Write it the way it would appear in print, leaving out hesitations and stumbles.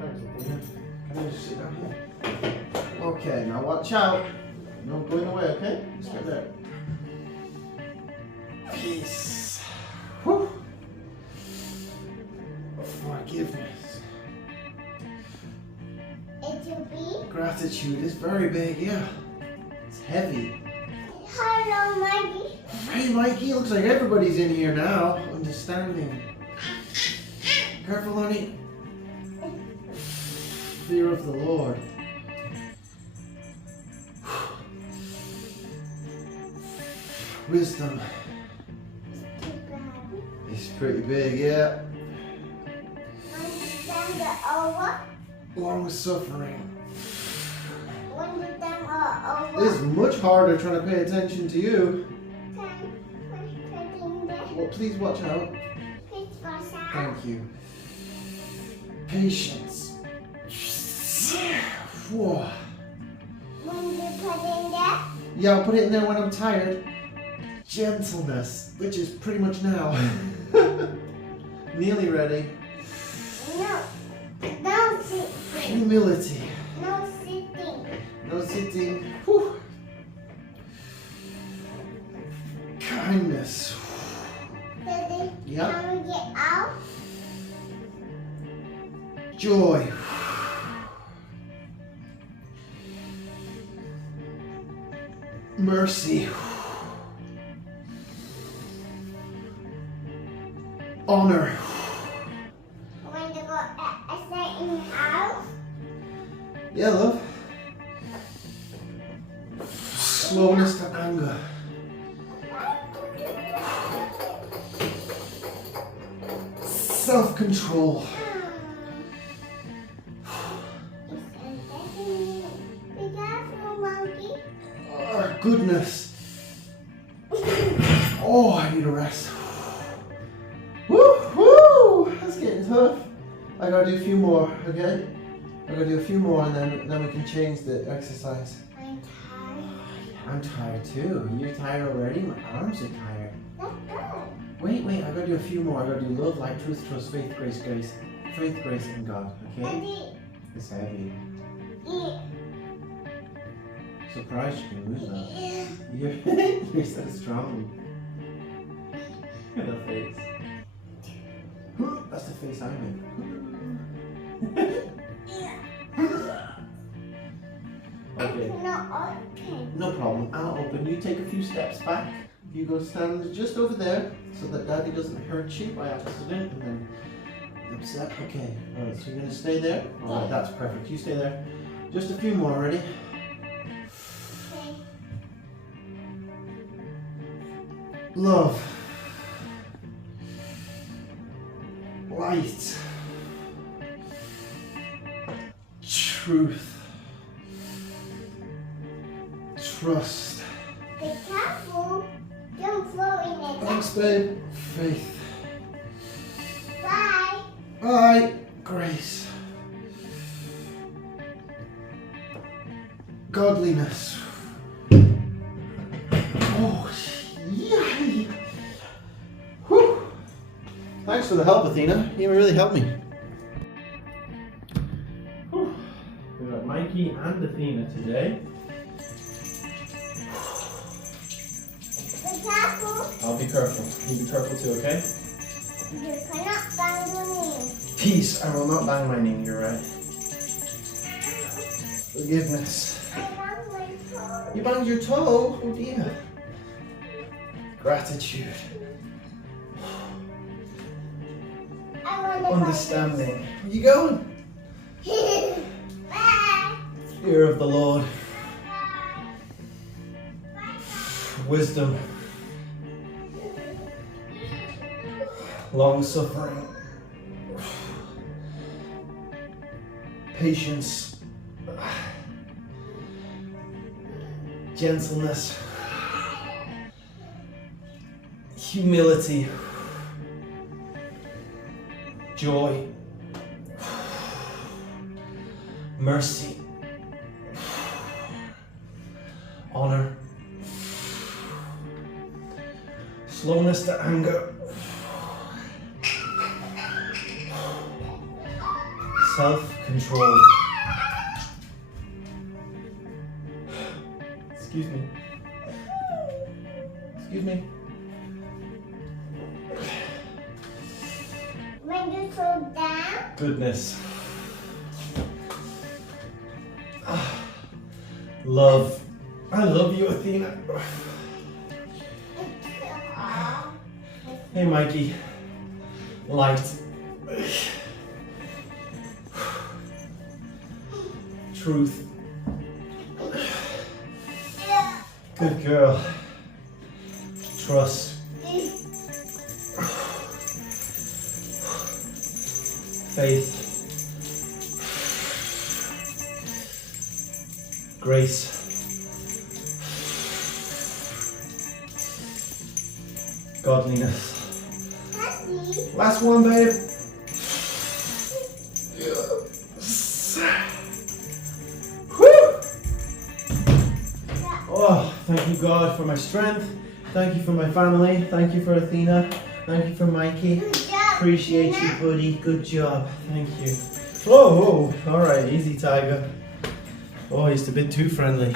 thanks, Athena. Can I just sit down here? Okay, now watch out. No going away, okay? Stay there. Peace. Whew. Forgiveness. It's a big. Gratitude is very big, yeah. It's heavy. Hello, Mikey. Hey, Mikey, looks like everybody's in here now. Understanding. Careful, honey. Fear of the Lord. Wisdom. It's pretty big, yeah. Understand the over. Long suffering. Understand the over. It's much harder trying to pay attention to you. Can Well, please watch out. please pass out. Thank you. Patience. Whoa. When you put in there, Yeah, I'll put it in there when I'm tired. Gentleness, which is pretty much now. Nearly ready. no, don't sit. Humility. No sitting. No sitting. Whew. Kindness. Daddy, Yeah. can we get out? Joy. Mercy. Honor. When you go a certain house, Yeah, love. Slowness to anger. Self-control. be careful, monkey. Goodness. Oh, I need a rest. Woo, woo! That's getting tough. I gotta do a few more, okay? I gotta do a few more and then we can change the exercise. I'm tired. I'm tired too. You're tired already? My arms are tired. That's good. Wait, I gotta do a few more. I gotta do love, light, truth, trust, faith, grace, grace. Faith, grace, and God, okay? Daddy, It's heavy. eat. Surprised you can lose that. Yeah. You're so strong. Look at the face. That's the face I make. Okay, No, okay. no problem. I'll open. You take a few steps back. You go stand just over there so that Daddy doesn't hurt you by accident and then upset. Okay, alright, so you're gonna stay there? Alright, that's perfect. You stay there. Just a few more, ready? Okay. Love. Light. Truth. Trust. Be careful. Don't throw in it. Thanks, babe. Faith. Bye. Bye. Grace. Godliness. Oh, yay. Whew. Thanks for the help, Athena. You really helped me. Whew. We've got Mikey and Athena today. Be careful. I'll be careful. You be careful too, okay? You cannot bang your knee. Peace. I will not bang my knee. You're right. Forgiveness. I bang my toe. You banged your toe? Oh dear. Gratitude. I want to Understanding. Where you going? Bye. Fear of the Lord. Bye. Wisdom. Long suffering. Patience. Gentleness. Humility. Joy. Mercy. Honor. Slowness to anger. self-control. Excuse me. Excuse me. When you slow down, Goodness. Love. I love you, Athena. Hey, Mikey. Light. Truth. Good girl. Trust. Faith. Grace. Godliness. Daddy. Last one, babe. Yes. Whew. Oh, thank you, God, for my strength. Thank you for my family. Thank you for Athena. Thank you for Mikey. Good job. Appreciate you, buddy. Good job. Thank you. Whoa, whoa. All right, easy, Tiger. Oh, he's a bit too friendly.